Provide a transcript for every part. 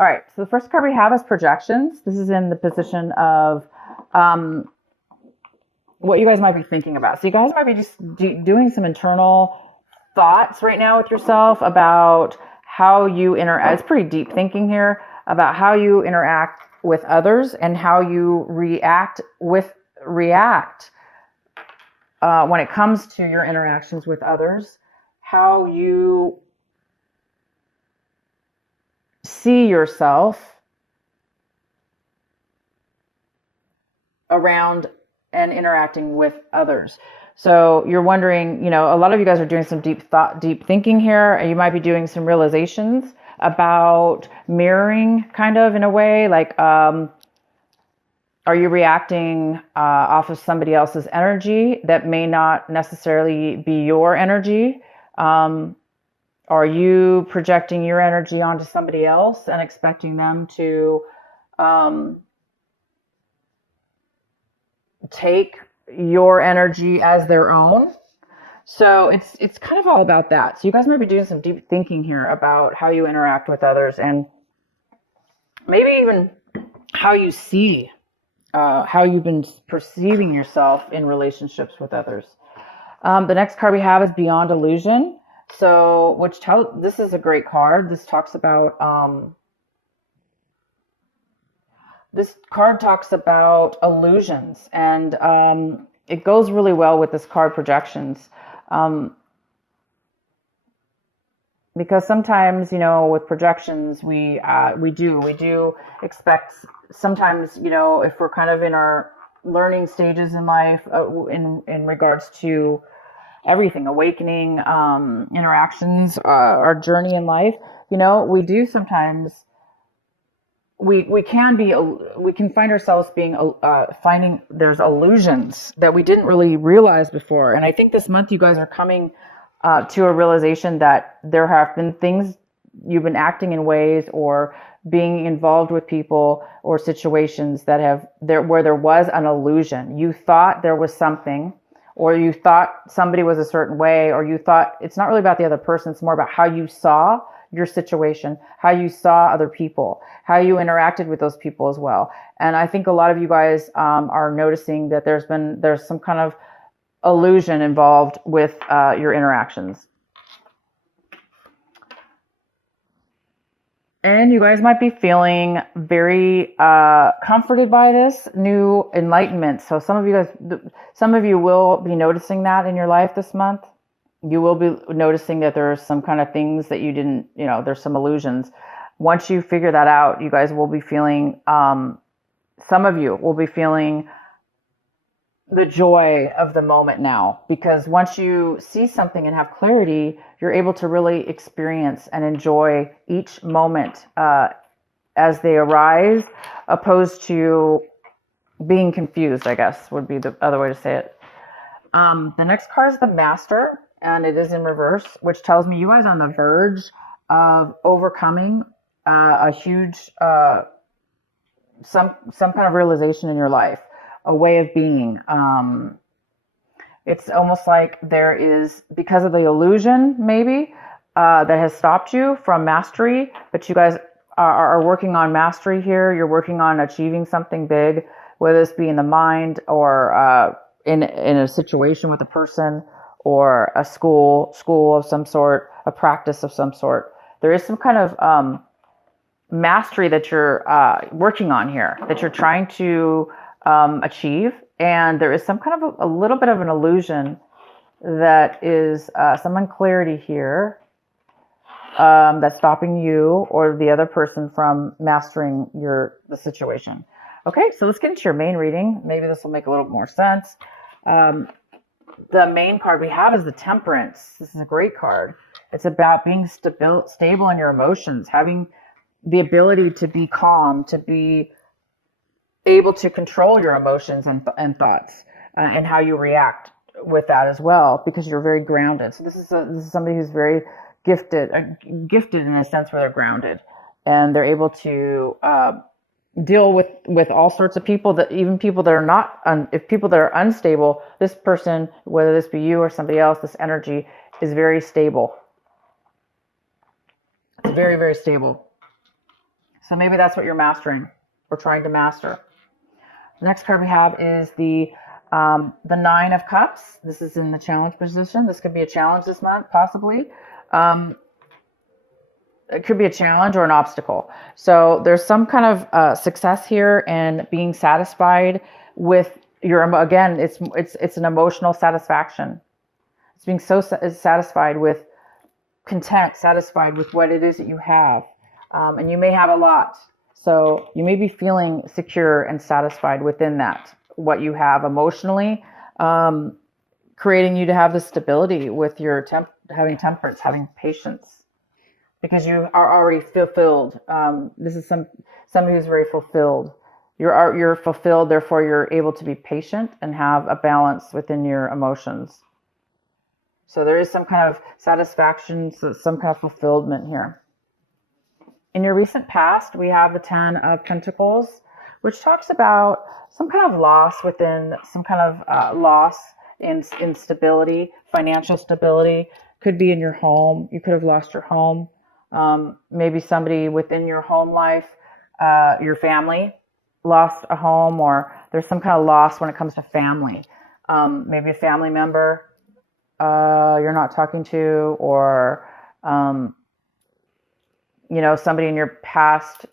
All right, so the first card we have is projections. This is in the position of what you guys might be thinking about. So you guys might be just doing some internal thoughts right now with yourself about how you interact. It's pretty deep thinking here about how you interact with others and how you react when it comes to your interactions with others, how you see yourself around and interacting with others. So you're wondering, a lot of you guys are doing some deep thinking here, and you might be doing some realizations about mirroring, kind of, in a way, like, are you reacting off of somebody else's energy that may not necessarily be your energy? Are you projecting your energy onto somebody else and expecting them to take your energy as their own? So it's kind of all about that. So you guys might be doing some deep thinking here about how you interact with others, and maybe even how you see, how you've been perceiving yourself in relationships with others. The next card we have is Beyond Illusion. So, this is a great card. This talks about, this card talks about illusions, and it goes really well with this card, projections. Because sometimes, with projections, we do expect sometimes, if we're kind of in our learning stages in life, in regards to everything, awakening, interactions, our journey in life, we do sometimes, we can find ourselves finding there's illusions that we didn't really realize before. And I think this month you guys are coming to a realization that there have been things you've been acting in ways or being involved with people or situations where there was an illusion. You thought there was something, or you thought somebody was a certain way, or you thought it's not really about the other person. It's more about how you saw your situation, how you saw other people, how you interacted with those people as well. And I think a lot of you guys are noticing that there's some kind of illusion involved with your interactions. And you guys might be feeling very comforted by this new enlightenment. So some of you will be noticing that in your life this month. You will be noticing that there's some kind of things that you didn't, there's some illusions. Once you figure that out, you guys will be feeling, some of you will be feeling the joy of the moment now, because once you see something and have clarity, you're able to really experience and enjoy each moment as they arise, opposed to being confused, I guess would be the other way to say it. The next card is the Master, and it is in reverse, which tells me you guys are on the verge of overcoming a huge, some kind of realization in your life, a way of being. It's almost like there is, because of the illusion maybe, that has stopped you from mastery, but you guys are working on mastery here. You're working on achieving something big, whether this be in the mind or in a situation with a person, or a school of some sort, a practice of some sort. There is some kind of mastery that you're working on here, that you're trying to achieve, and there is some kind of a little bit of an illusion that is some unclarity here that's stopping you or the other person from mastering the situation. Okay, so let's get into your main reading. Maybe this will make a little more sense. The main card we have is the Temperance. This is a great card. It's about being stable in your emotions, having the ability to be calm, to be able to control your emotions and thoughts, and how you react with that as well, because you're very grounded. So this is somebody who's very gifted in a sense where they're grounded, and they're able to deal with all sorts of people, that even people that are not, if people that are unstable, this person, whether this be you or somebody else, this energy is very stable. It's very, very stable. So maybe that's what you're mastering or trying to master. The next card we have is the Nine of Cups. This is in the challenge position. This could be a challenge this month, possibly. It could be a challenge or an obstacle. So there's some kind of success here and being satisfied with your, again, it's an emotional satisfaction. It's being so satisfied with content, satisfied with what it is that you have. And you may have a lot. So you may be feeling secure and satisfied within that, what you have emotionally, creating you to have the stability with your having temperance, having patience. Because you are already fulfilled. This is somebody who's very fulfilled. You're fulfilled, therefore you're able to be patient and have a balance within your emotions. So there is some kind of satisfaction, some kind of fulfillment here. In your recent past, we have the Ten of Pentacles, which talks about some kind of loss within, some kind of loss in stability, financial stability. Could be in your home. You could have lost your home. Maybe somebody within your home life, your family lost a home, or there's some kind of loss when it comes to family. Maybe a family member you're not talking to, or somebody in your past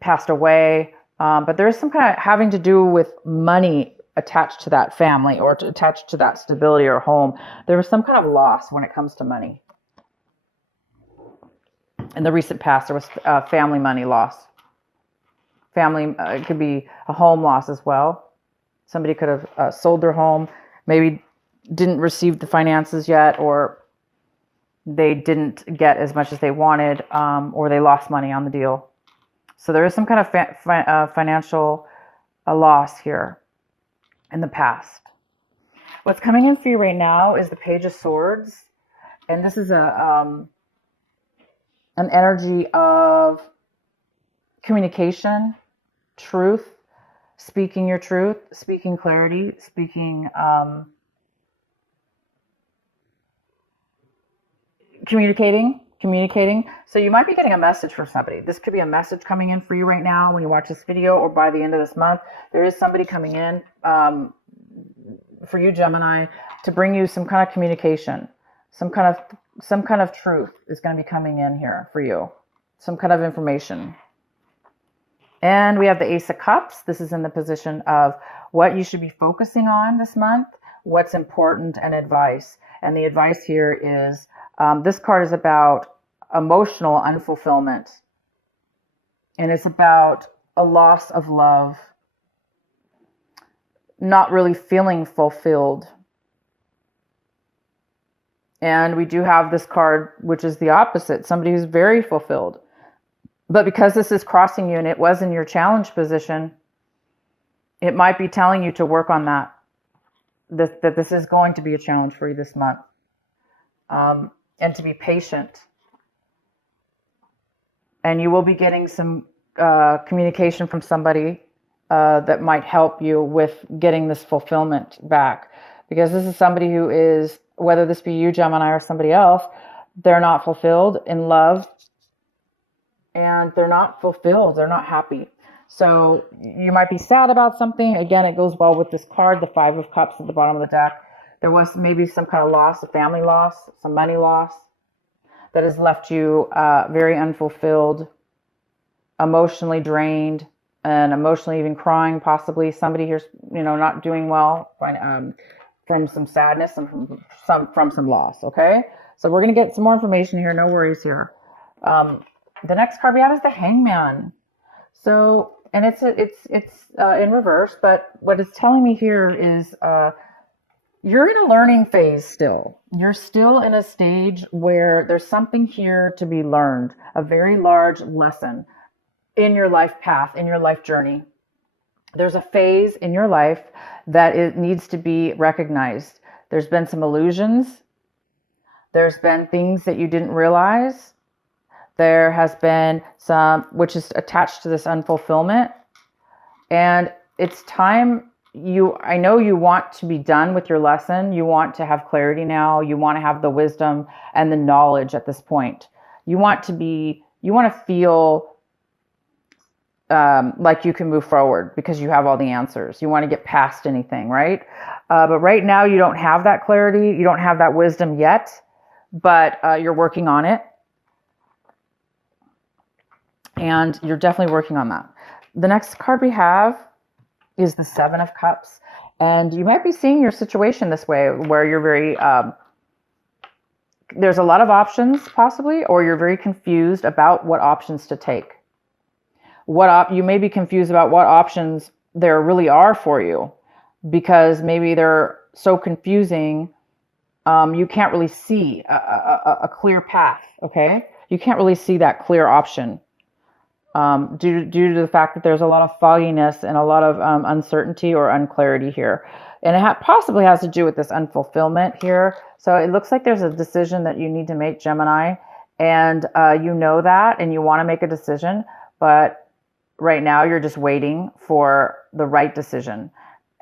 passed away. But there's some kind of having to do with money attached to that family or attached to that stability or home. There was some kind of loss when it comes to money. In the recent past, there was family money loss. Family, it could be a home loss as well. Somebody could have sold their home, maybe didn't receive the finances yet, or they didn't get as much as they wanted, or they lost money on the deal. So there is some kind of financial loss here in the past. What's coming in for you right now is the Page of Swords. And this is an energy of communication, truth, speaking your truth, speaking clarity, speaking communicating. So you might be getting a message from somebody. This could be a message coming in for you right now when you watch this video, or by the end of this month. There is somebody coming in for you, Gemini, to bring you some kind of communication, some kind of truth is going to be coming in here for you, some kind of information. And we have the Ace of Cups. This is in the position of what you should be focusing on this month, what's important, and advice. And the advice here is, this card is about emotional unfulfillment. And it's about a loss of love, not really feeling fulfilled. And we do have this card, which is the opposite, somebody who's very fulfilled. But because this is crossing you and it was in your challenge position, it might be telling you to work on that. That this is going to be a challenge for you this month. And to be patient. And you will be getting some communication from somebody that might help you with getting this fulfillment back. Because this is somebody who is, whether this be you, Gemini, or somebody else, they're not fulfilled in love. And they're not fulfilled. They're not happy. So you might be sad about something. Again, it goes well with this card, the Five of Cups at the bottom of the deck. There was maybe some kind of loss, a family loss, some money loss that has left you very unfulfilled, emotionally drained, and emotionally even crying, possibly. Somebody here's, not doing well from some sadness and from some loss, okay? So we're going to get some more information here. No worries here. The next card we have is the Hangman. So, and it's in reverse, but what it's telling me here is you're in a learning phase still. You're still in a stage where there's something here to be learned, a very large lesson in your life path, in your life journey. There's a phase in your life that it needs to be recognized. There's been some illusions. There's been things that you didn't realize. There has been some, which is attached to this unfulfillment. And it's time, I know you want to be done with your lesson. You want to have clarity now. You want to have the wisdom and the knowledge at this point. You want to be you want to feel like you can move forward because you have all the answers. You want to get past anything, right? But right now you don't have that clarity. You don't have that wisdom yet, but you're working on it. And you're definitely working on that. The next card we have is the Seven of Cups. And you might be seeing your situation this way, where you're very, there's a lot of options possibly, or you're very confused about what options to take. You may be confused about what options there really are for you, because maybe they're so confusing, you can't really see a clear path, okay? You can't really see that clear option. Due to the fact that there's a lot of fogginess and a lot of uncertainty or unclarity here. And it possibly has to do with this unfulfillment here. So it looks like there's a decision that you need to make, Gemini, and you know that, and you want to make a decision, but right now you're just waiting for the right decision.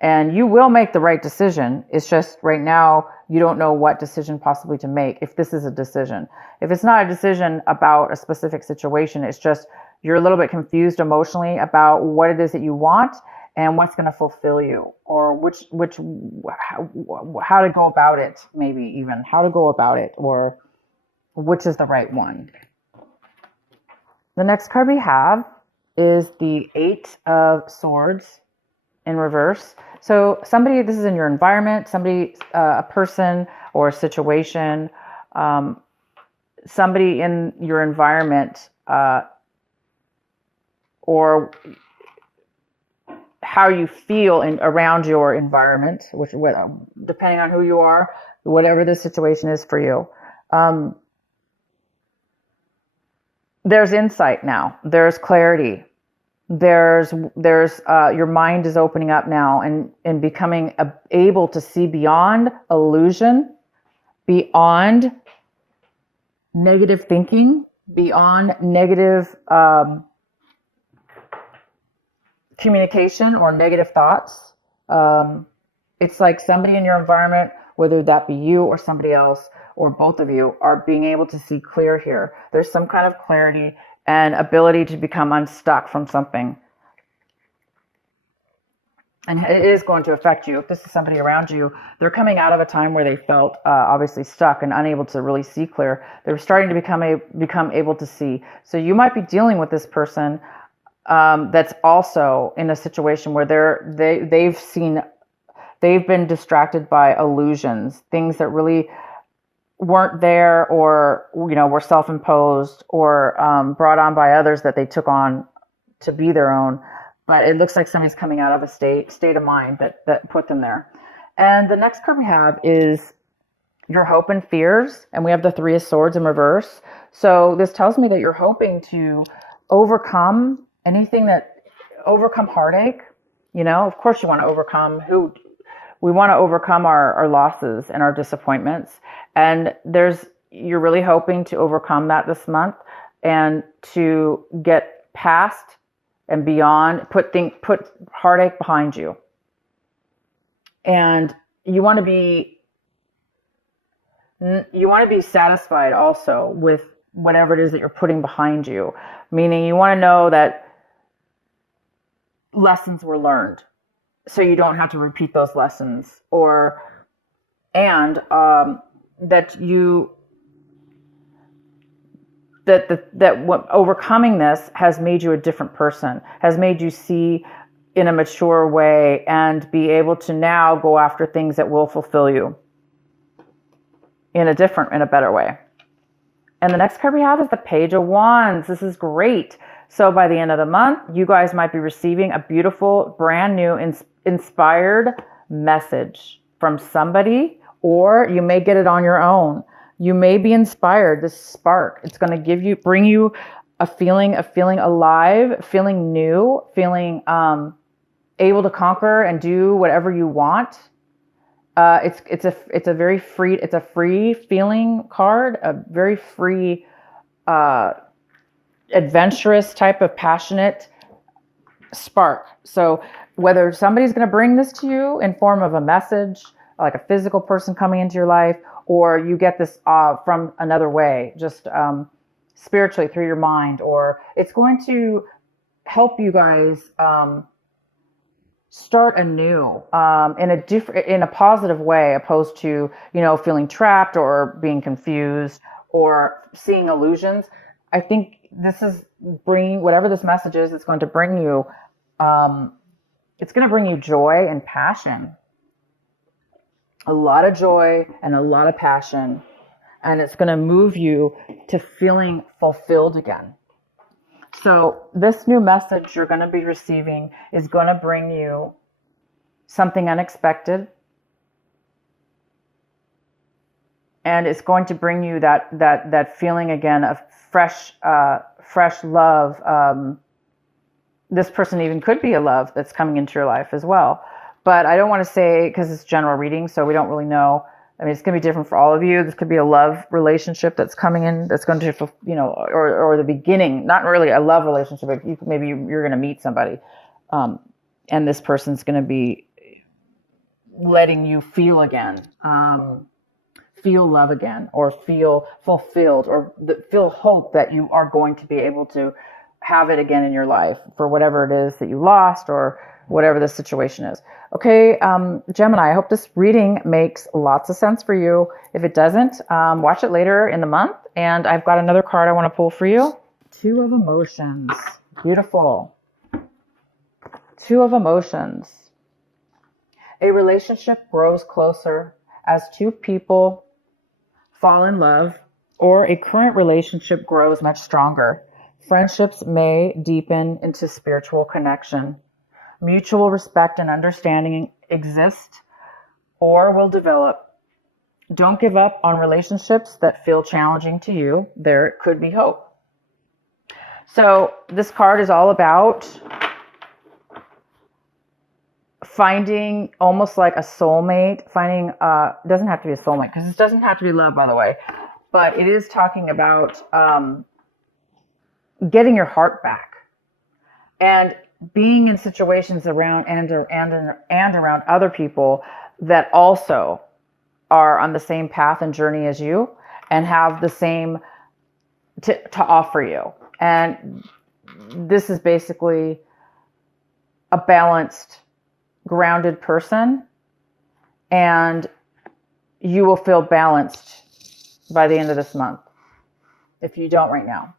And you will make the right decision. It's just right now you don't know what decision possibly to make, if this is a decision. If it's not a decision about a specific situation, it's just you're a little bit confused emotionally about what it is that you want and what's going to fulfill you, or how to go about it, maybe even how to go about it, or which is the right one. The next card we have is the Eight of Swords in reverse. So somebody, this is in your environment, somebody, a person or a situation, somebody in your environment, or how you feel around your environment, depending on who you are, whatever the situation is for you. There's insight now. There's clarity. There's your mind is opening up now and becoming able to see beyond illusion, beyond negative thinking, beyond negative communication or negative thoughts. It's like somebody in your environment, whether that be you or somebody else or both of you, are being able to see clear here. There's some kind of clarity and ability to become unstuck from something. And it is going to affect you. If this is somebody around you, they're coming out of a time where they felt obviously stuck and unable to really see clear. They're starting to become able to see. So you might be dealing with this person that's also in a situation where they've been distracted by illusions, things that really weren't there, or were self-imposed or brought on by others that they took on to be their own. But it looks like somebody's coming out of a state of mind that put them there. And the next card we have is your hope and fears, and we have the Three of Swords in reverse. So this tells me that you're hoping to overcome overcome heartache. Of course you want to overcome we want to overcome our losses and our disappointments. And you're really hoping to overcome that this month and to get past and beyond, put heartache behind you. And you want to be satisfied also with whatever it is that you're putting behind you. Meaning you want to know that lessons were learned, so you don't have to repeat those lessons, that overcoming this has made you a different person, has made you see in a mature way and be able to now go after things that will fulfill you in a better way. And the next card we have is the Page of Wands. This is great. So by the end of the month, you guys might be receiving a beautiful, brand new, inspired message from somebody, or you may get it on your own. You may be inspired, this spark. It's going to bring you a feeling alive, feeling new, feeling able to conquer and do whatever you want. It's a very free, it's a free feeling card, a very free, adventurous type of passionate spark. So whether somebody's going to bring this to you in form of a message, like a physical person coming into your life, or you get this from another way, just spiritually through your mind, or it's going to help you guys start anew in a positive way, opposed to, you know, feeling trapped or being confused or seeing illusions. I think this is bringing, whatever this message is, it's going to bring you, it's going to bring you joy and passion, a lot of joy and a lot of passion, and it's going to move you to feeling fulfilled again. So this new message you're going to be receiving is going to bring you something unexpected. And it's going to bring you that feeling again of fresh love. This person even could be a love that's coming into your life as well. But I don't want to say, because it's general reading, so we don't really know. I mean, it's going to be different for all of you. This could be a love relationship that's coming in, that's going to, you know, or the beginning, not really a love relationship, but maybe you're going to meet somebody. And this person's going to be letting you feel again, feel love again, or feel fulfilled, or feel hope that you are going to be able to have it again in your life for whatever it is that you lost, or whatever the situation is. Okay, Gemini, I hope this reading makes lots of sense for you. If it doesn't, watch it later in the month. And I've got another card I want to pull for you. Two of Emotions. Beautiful. Two of Emotions. A relationship grows closer as two people fall in love, or a current relationship grows much stronger. Friendships may deepen into spiritual connection. Mutual respect and understanding exist or will develop. Don't give up on relationships that feel challenging to you. There could be hope. So this card is all about finding almost like a soulmate, finding, doesn't have to be a soulmate, because this doesn't have to be love, by the way, but it is talking about getting your heart back and being in situations around and around other people that also are on the same path and journey as you and have the same to offer you. And this is basically a balanced, grounded person, and you will feel balanced by the end of this month if you don't right now.